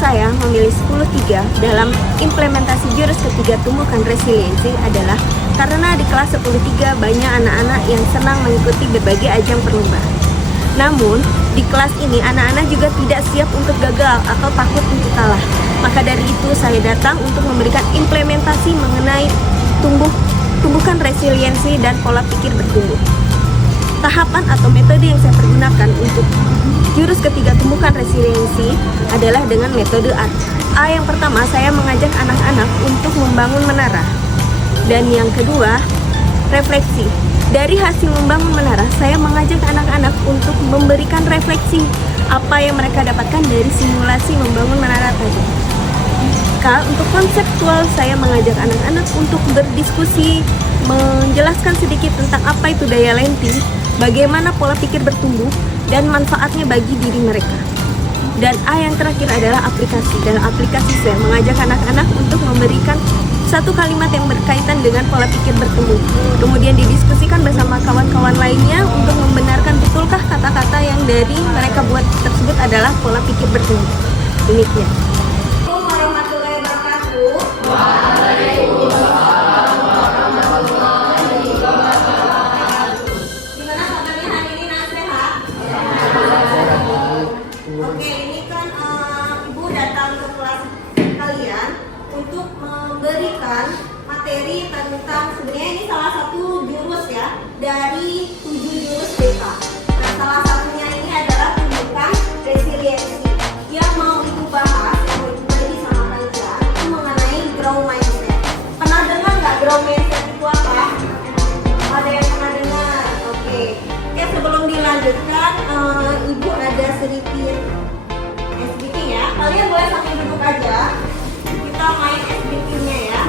saya memilih 10-3 dalam implementasi jurus ketiga tumbuhkan resiliensi adalah karena di kelas 10-3 banyak anak-anak yang senang mengikuti berbagai ajang perlombaan. Namun, di kelas ini anak-anak juga tidak siap untuk gagal atau takut untuk kalah. Maka dari itu saya datang untuk memberikan implementasi mengenai tumbuhkan resiliensi dan pola pikir bertumbuh. Tahapan atau metode yang saya pergunakan untuk jurus ketiga tumbuhkan resiliensi adalah dengan metode A. Yang pertama, saya mengajak anak-anak untuk membangun menara. Dan yang kedua, refleksi. Dari hasil membangun menara, saya mengajak anak-anak untuk memberikan refleksi apa yang mereka dapatkan dari simulasi membangun menara tadi. Untuk konseptual, saya mengajak anak-anak untuk berdiskusi, menjelaskan sedikit tentang apa itu daya lenti, bagaimana pola pikir bertumbuh, dan manfaatnya bagi diri mereka. Dan yang terakhir adalah aplikasi. Dalam aplikasi saya mengajak anak-anak untuk memberikan satu kalimat yang berkaitan dengan pola pikir bertumbuh. Kemudian didiskusikan bersama kawan-kawan lainnya untuk membenarkan betulkah kata-kata yang dari mereka buat tersebut adalah pola pikir bertumbuh. Demikian. Oke, ini kan Ibu datang ke kelas kalian untuk memberikan materi tentang, sebenarnya ini salah satu jurus ya dari 7 jurus BK. Nah, salah satunya ini adalah tumbuhkan resiliensi. Yang mau Ibu bahas, yang mau Ibu bagi sama kalian itu mengenai grow mindset. Pernah dengar nggak grow mindset itu apa? Ada yang pernah dengar? Oke, sebelum dilanjutkan, Ibu ada sedikit SBK ya. Kalian boleh sambil duduk aja. Kita main SBK-nya ya.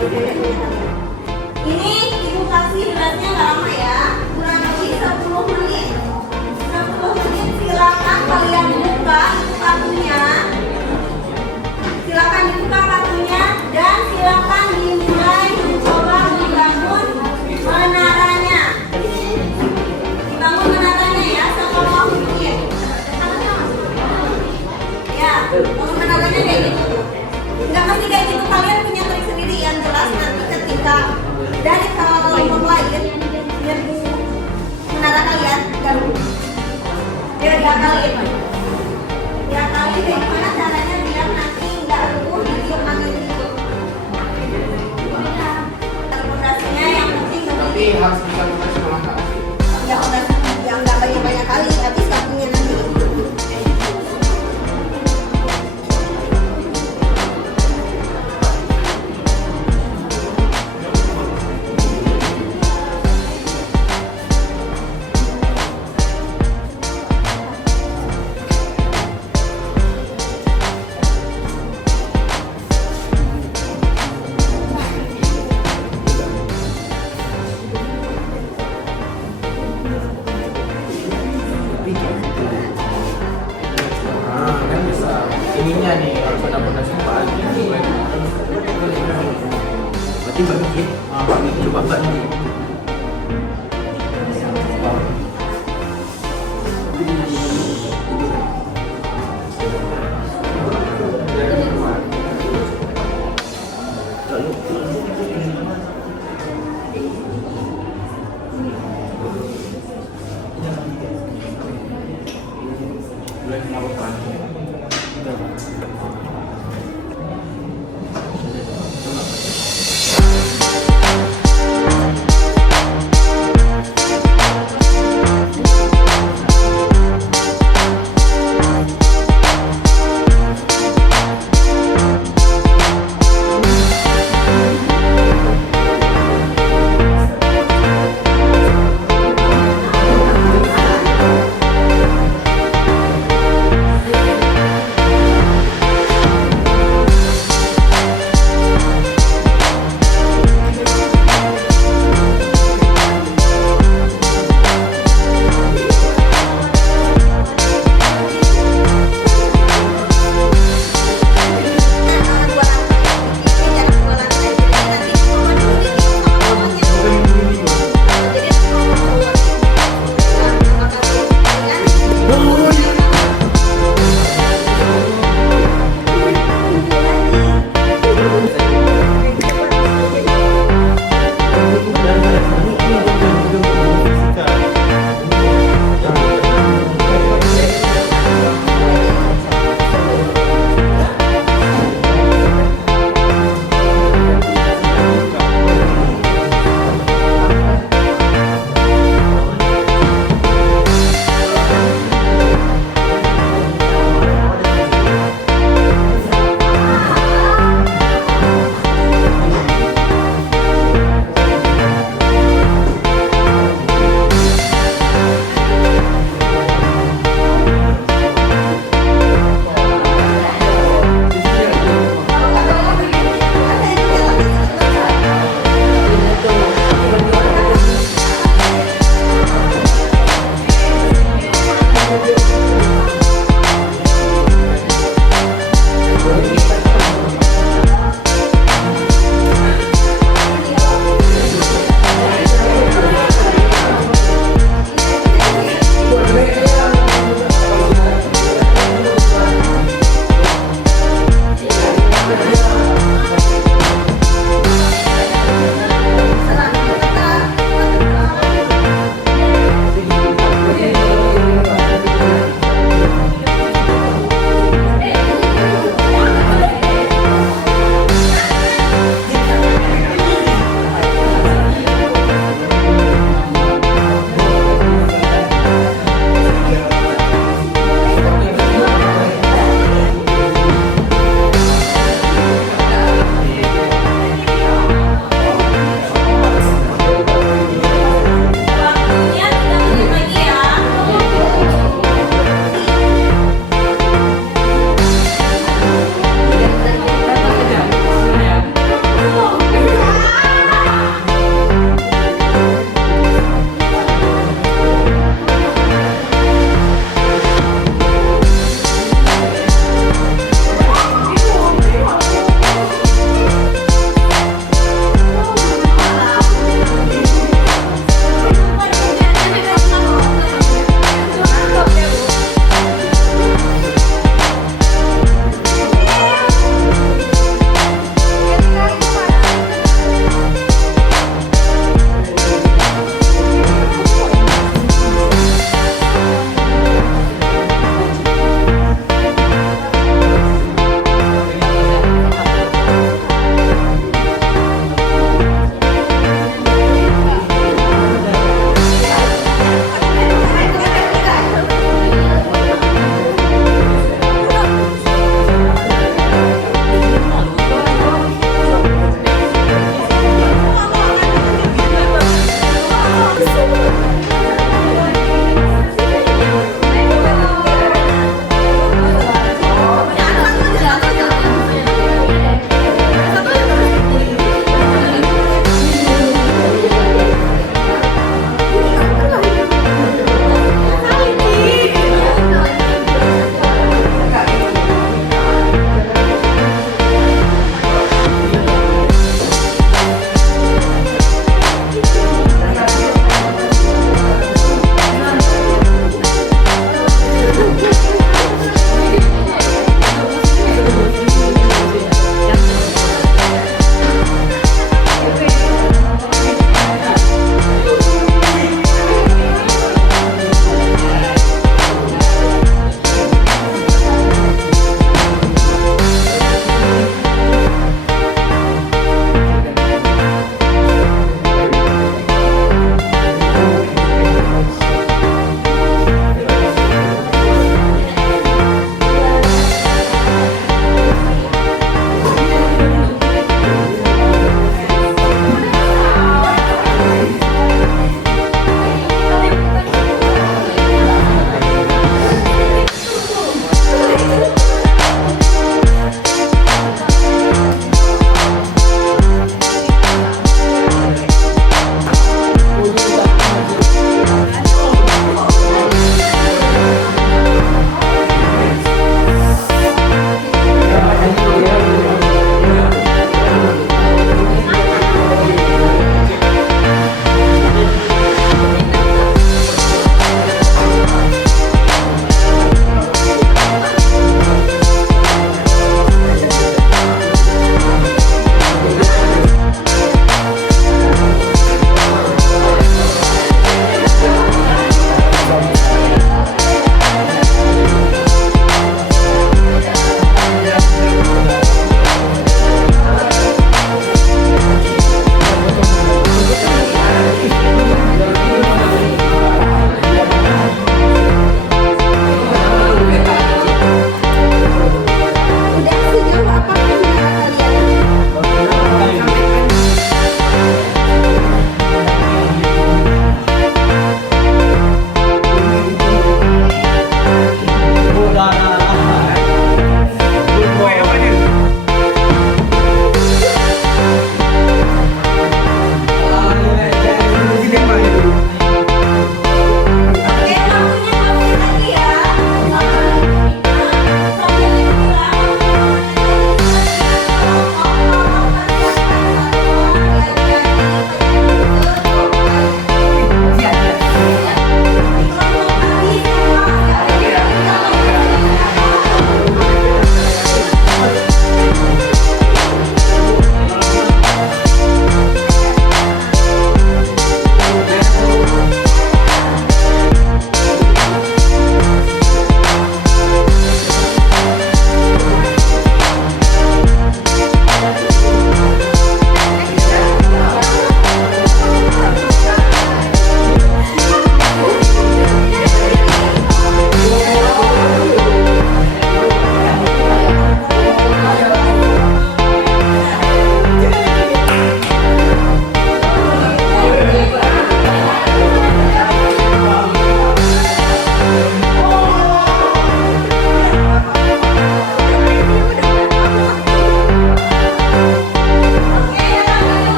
Ini ibu kasih durasinya nggak lama ya, kurang lebih 10 menit. 10 menit silakan kalian buka kartunya. Silakan dibuka kartunya dan silakan dimulai mencoba membangun menaranya. Dibangun menaranya ya, sama waktunya. Ya, bangun menaranya kayak gitu tuh. Nggak mesti kayak gitu, kalian punya trik sendiri yang jelas nanti ketika dari kelompok lain nyerbu menara kalian gabung. Ya diakalin kayak gimana caranya biar nanti nggak rubuh di tiup angin itu. Fondasinya yang penting Tapi harus bisa mulai sekolah nggak sih? ya udah yang nggak banyak kali habis waktunya nanti. Kan bisa ininya nih harus ada fondasi pagi. Berarti Mbak Miki, Mbak Miki coba Mbak Miki. Boleh melakukan.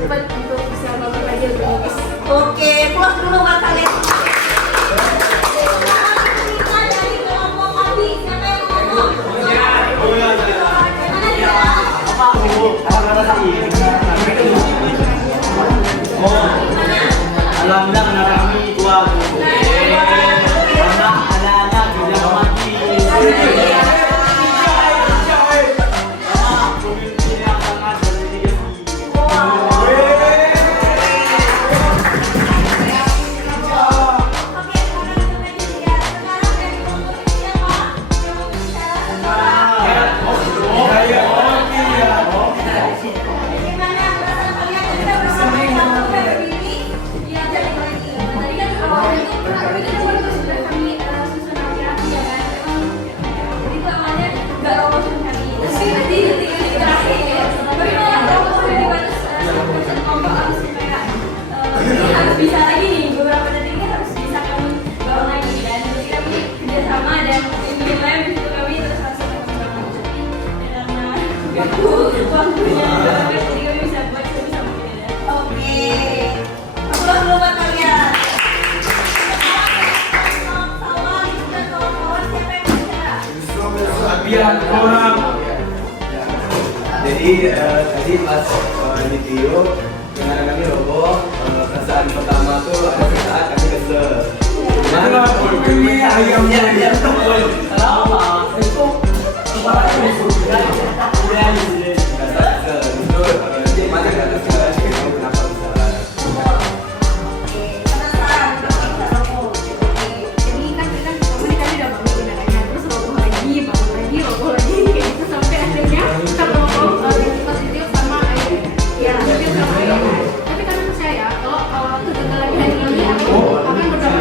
cepat untuk bisa bangun lagi lebih bagus. Oke, puas dulu buat kalian. Sekarang kita dari kelompok Abi, siapa yang mau ngomong? Gimana dia? Alhamdulillah kena kami tua. Anak-anaknya kerja mati. Pemimpin yang sangat berdedikasi. Oke, sekarang kita lihat. Sekarang dari kelompok siapa yang mau bicara sekarang? Gimana perasaan kalian ketika bersama kelompok berdiri? Ya, jadi lagi. Tadi kan awalnya itu kami kan baru sudah kami susun rapi-rapi ya kan. Jadi itu awalnya nggak lolos kami. Tapi nanti di terakhir, bagaimana lolos dari batas susun kelompok harus kayak ini harus bisa lagi nih beberapa detik ini harus bisa kami bawa lagi dan jadi kami kerjasama dan ini lain itu kami terus harus berkembang. Jadi karena waktunya jadi kami bisa buat bisa mungkin ya. Oke. Aplaus dulu buat kalian. Sawal dan kawan-kawan siapa yang bicara? Biar orang. Jadi tadi pas di video dengan kami roboh, perasaan pertama tuh ada saat kami kesel. Mana ini ayamnya dia Kenapa? Itu kepala itu sudah Mana gak kesel? Kenapa bisa? Oke, penasaran kenapa bisa roboh? Oke. Jadi kan kami tadi udah bangun gunanya terus roboh lagi kayak gitu sampai akhirnya ketemu positif sama air ya positif sama air. Tapi kami percaya kalau kegagalan hari ini akan berdampak besar.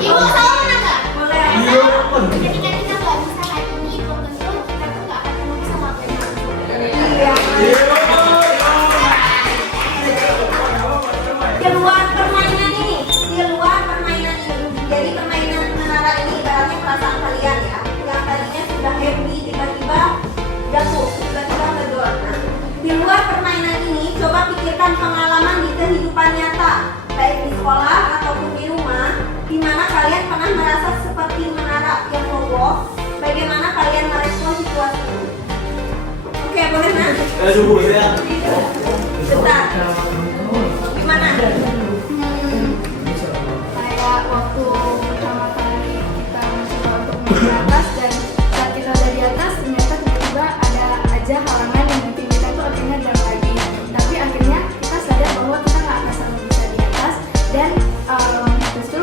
Ibu tahu nggak? Boleh. Ketika kita nggak bisa hari ini, belum tentu kita tuh nggak akan bisa ngelakuin Iya. Di luar permainan ini. Jadi permainan menara ini ibaratnya perasaan kalian ya. Yang tadinya sudah happy tiba-tiba jatuh, tiba-tiba ngedor. Nah, di luar permainan ini coba pikirkan pengalaman di kehidupan nyata, baik di sekolah ataupun di rumah, di mana kalian pernah merasa seperti menara yang roboh. Bagaimana kalian merespon situasi ini? Oke, boleh Nak? Bentar. Gimana? Kayak waktu pertama kali kita mencoba untuk naik ke atas dan saat kita udah di atas ternyata tiba-tiba ada aja halangan yang bikin kita tuh akhirnya jatuh lagi. Tapi akhirnya kita sadar bahwa kita nggak akan selalu bisa di atas dan justru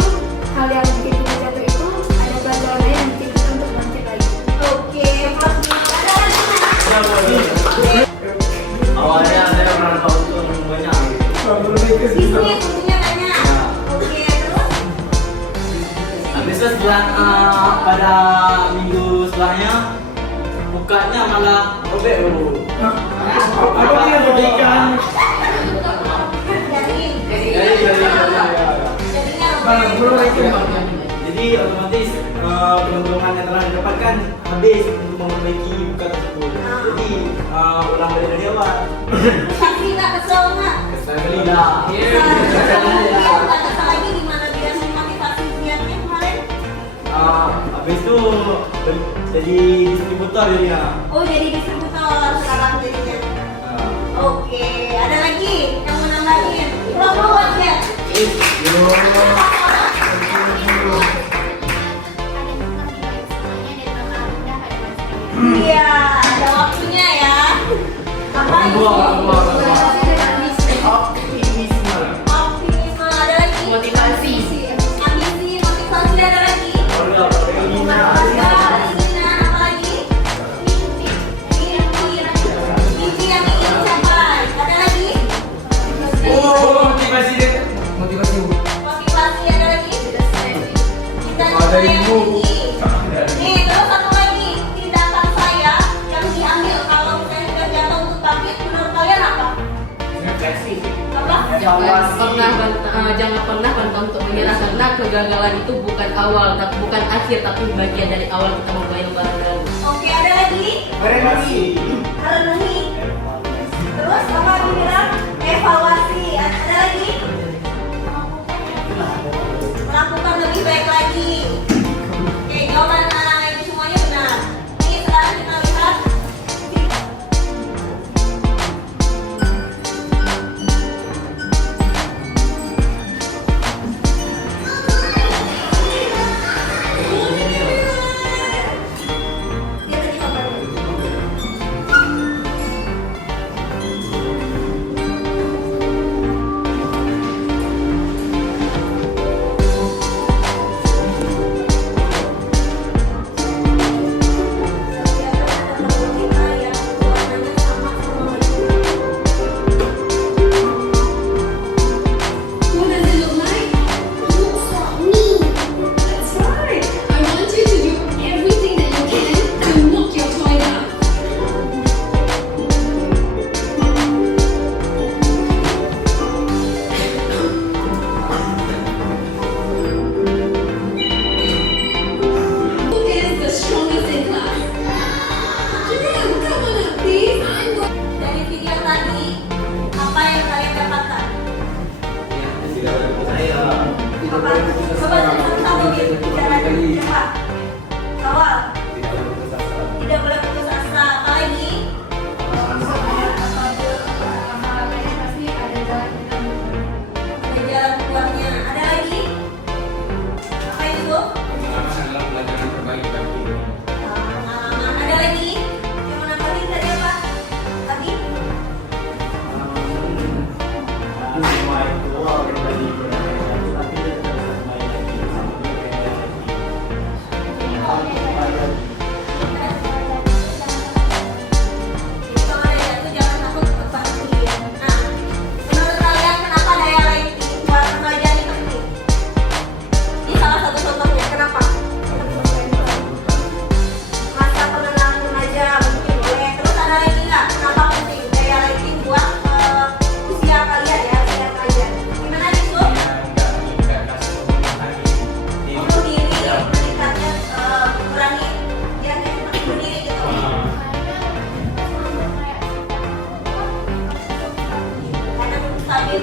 hal yang bikin kita jatuh itu ada pelajaran lain yang bikin kita untuk bangkit lagi. Oke, Prof. Ada lagi Nak? awalnya saya pernah tahu tuh banyak. Siswi tentunya tanya. Oke, terus? Habis itu setelah pada minggu setelahnya mukanya malah robek dulu. Apa yang robekkan? Jadi otomatis keuntungan yang telah didapatkan habis untuk memperbaiki buka tersebut. Jadi ulang dari awal. Tapi nggak kesel nggak? Kesal kali lah. Nggak kesel lagi gimana dia motivasi niatnya kemarin? Habis itu jadi distributor jadinya. Oh, jadi distributor sekarang jadinya. Oke, ada lagi yang mau nambahin? Promo buat ya? Iya, ada waktunya ya. Apa ini? Optimisme. Optimisme, ada lagi? Motivasi. Ambisi, motivasi, ada lagi? Keinginan, apa lagi? Mimpi yang ingin dicapai. Ada lagi? Motivasi dia. Motivasi. Motivasi, ada lagi? Kita Ada ibu. Nih, terus satu lagi. Tindakan saya yang diambil kalau saya sudah jatuh untuk bangkit, menurut kalian apa? Apa? Jangan pernah berhenti untuk menyerah karena kegagalan itu bukan awal, bukan akhir, tapi bagian dari awal kita memulai lembaran baru. Oke, ada lagi? Relasi. Renungi. Terus apa bilang?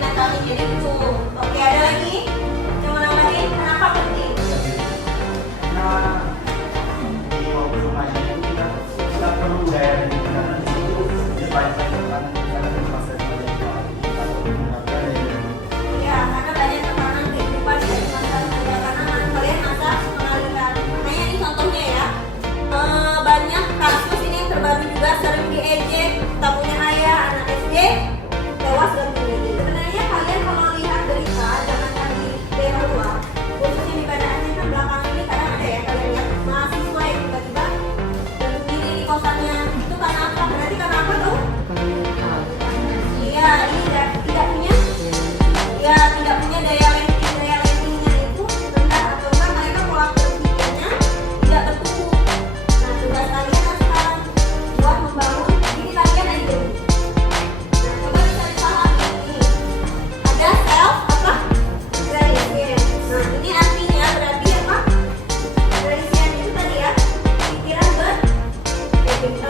netralin jadi itu. Oke, ada lagi yang mau nambahin? Kenapa penting? Nah, di waktu remaja itu kita perlu gaya dan tindakan di situ dia banyak tekanan di masa remaja kita perlu menggunakan Ya, karena banyak tekanan kehidupan dari masa remaja karena kalian masa pengalihan. Makanya ini contohnya ya. Banyak kasus ini yang terbaru juga sering diejek, tak punya ayah, anak SD tewas dan bunuh. Sebenarnya kalian kalau lihat berita jangan di daerah luar, khususnya di Banda Aceh kan belakangan ini kadang ada ya kalian lihat mahasiswa yang tiba-tiba bunuh diri di kosannya. Itu karena apa? Berarti karena apa tuh? Iya, ini tidak punya tidak punya daya lentingnya itu rendah atau enggak mereka pola berpikirnya tidak bertumbuh. Nah, tugas kalian kan sekarang buat membangun diri kalian aja dulu. Nah, coba bisa dipahami ini. Ada self apa? Resilience. Nah, ini artinya berarti apa? Resilience itu tadi ya, pikiran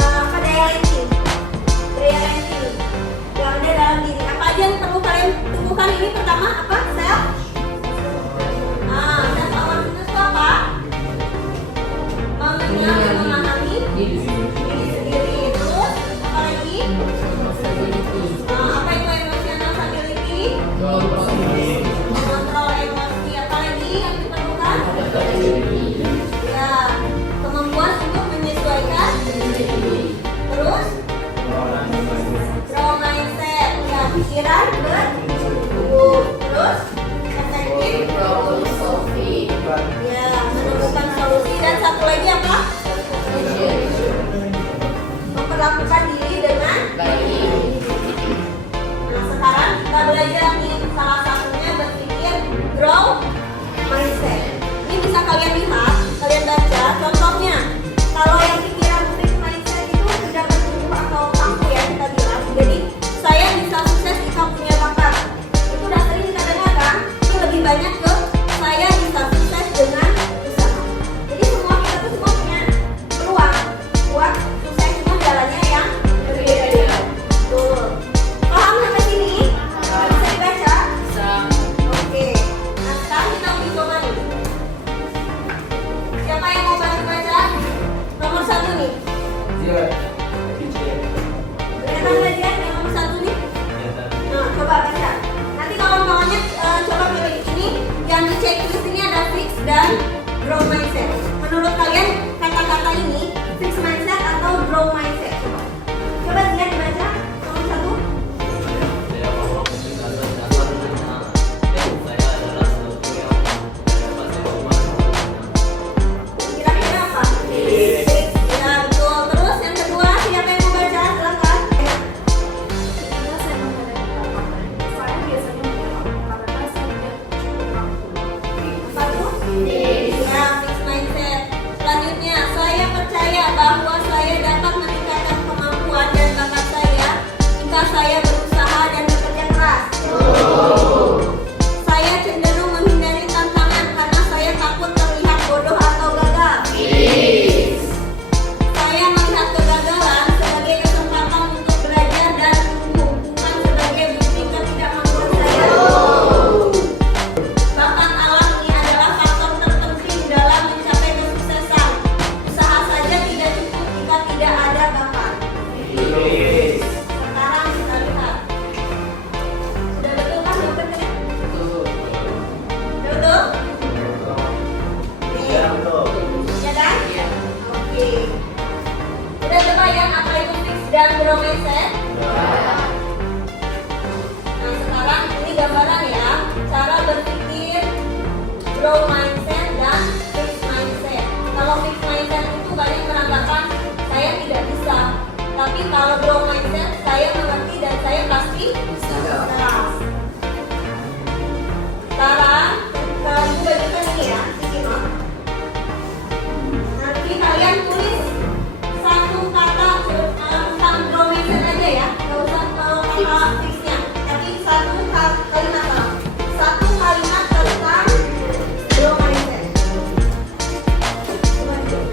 apa daya lenting. Daya lenting yang ada dalam diri. Apa aja yang perlu kalian tumbuhkan ini? Pertama apa? Self. Self awareness itu apa? Mengenal dan memahami diri sendiri. Terus apa lagi? Apa itu emotional stability? Mengontrol emosi. Apa lagi yang diperlukan? Ya, kemampuan untuk menyesuaikan. Terus grow mindset. Ya, pikiran bertumbuh. Terus efektif. Ya, menemukan solusi. Dan satu lagi apa? Memperlakukan diri dengan baik. Nah, sekarang kita belajar nih salah satunya berpikir grow mindset. Ini bisa kalian lihat, kalian baca contohnya. Kalau yang pikiran fixed mindset itu tidak bertumbuh atau kaku ya kita bilang. Jadi saya bisa sukses jika punya bakat. Itu udah sering kita dengar kan? Ini lebih banyak ke saya bisa sukses dengan usaha. Jadi semua kita tuh semua punya peluang buat sukses, cuma jalannya yang berbeda-beda. Tuh. Paham sampai sini? Bisa dibaca? Oke. Nah, sekarang kita uji coba nih. Siapa yang mau bantu baca? Nomor 1 nih. Kelihatan nggak dia yang nomor 1 nih? Nah, coba baca. Nanti kawan-kawannya coba pilih ini. Yang di checklist ini ada fix dan grow mindset. Menurut kalian kata-kata ini fix mindset atau grow mindset? Coba lihat dibaca. Nomor 1. Kira-kira apa? Fix. Ya, betul. Terus yang kedua, siapa yang mau baca? Silakan. Satu. Ya, fix mindset. Selanjutnya, saya percaya bahwa saya dapat meningkatkan kemampuan dan bakat saya jika saya berusaha dan bekerja keras. Saya cenderung menghindari tantangan karena saya takut terlihat bodoh atau gagal. Saya melihat kegagalan sebagai kesempatan untuk belajar dan tumbuh, bukan sebagai bukti ketidakmampuan saya. Bakat alam ini adalah faktor terpenting dalam mencapai kesuksesan. Usaha saja tidak cukup jika tidak ada bakat. Sekarang kita lihat. Sudah betul kan jawabannya? Betul? Nih. Ya kan? Oke. Udah kebayang apa itu fix dan grow mindset? Nah, sekarang ini gambaran ya, cara berpikir grow mindset dan fix mindset. Kalau fix mindset itu banyak beranggapan saya tidak bisa, tapi kalau grow mindset saya mengerti dan saya pasti bisa. Sekarang kalau ibu bagikan ini ya, sisi not. Nanti kalian tulis satu kata tentang grow mindset aja ya, nggak usah kata fixnya, tapi satu kalimat. Satu kalimat tentang grow mindset. Coba dijawab.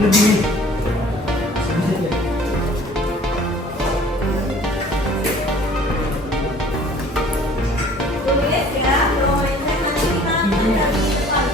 lebih Tulis ya, kalau mindset nanti kita akan dari depan.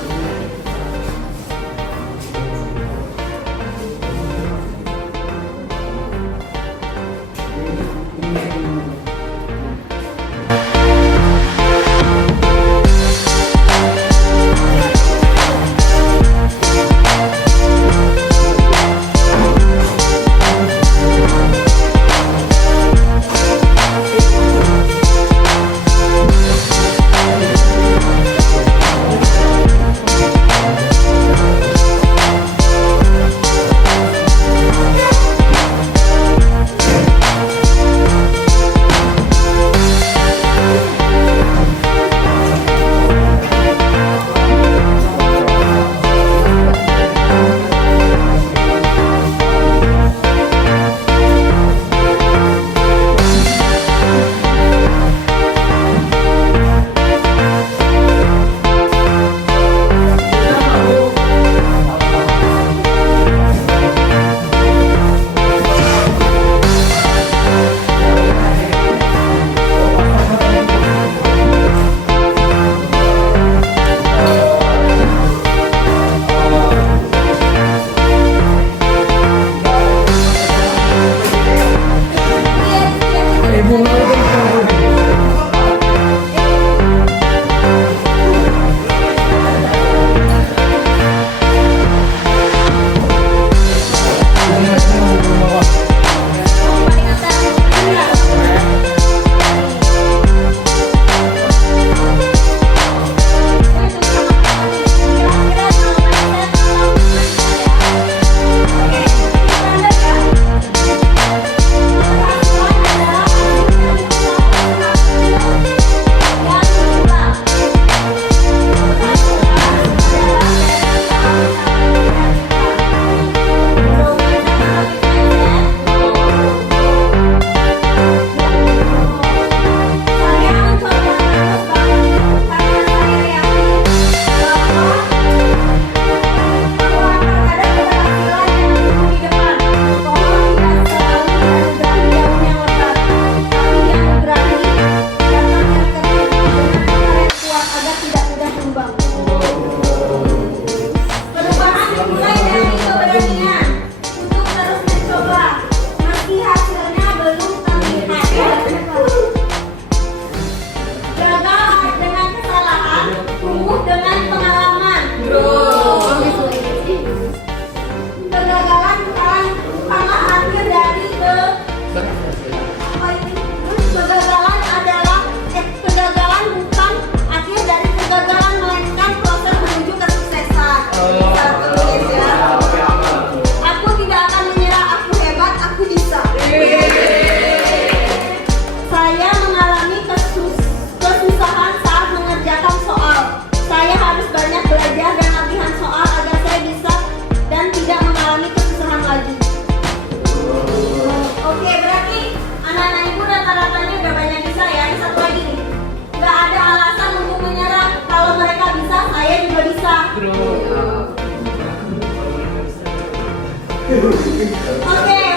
Oke,